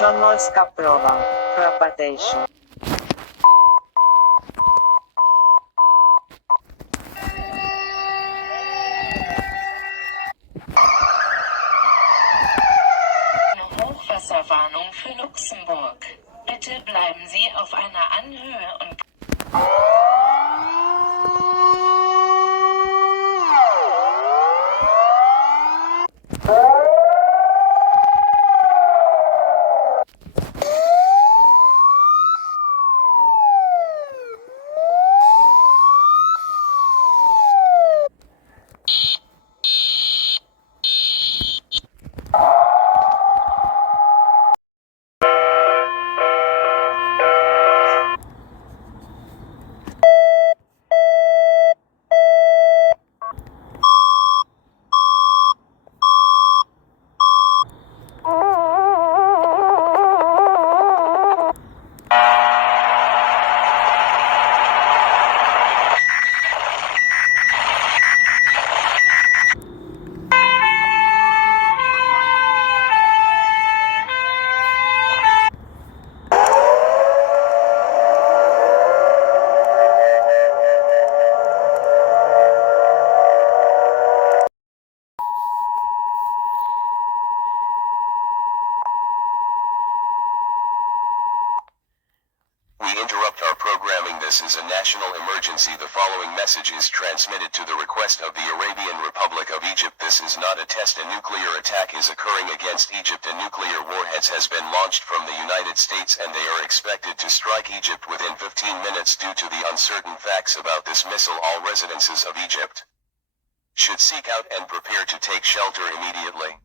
Taşınmazka prova. Propagation. Hochwasserwarnung für Luxemburg. Bitte bleiben Sie auf einer Anhöhe und We interrupt our programming. This is a national emergency. The following message is transmitted to the request of the Arabian Republic of Egypt. This is not a test. A nuclear attack is occurring against Egypt. A nuclear warheads has been launched from the United States and they are expected to strike Egypt within 15 minutes. Due to the uncertain facts about this missile, all residences of Egypt should seek out and prepare to take shelter immediately.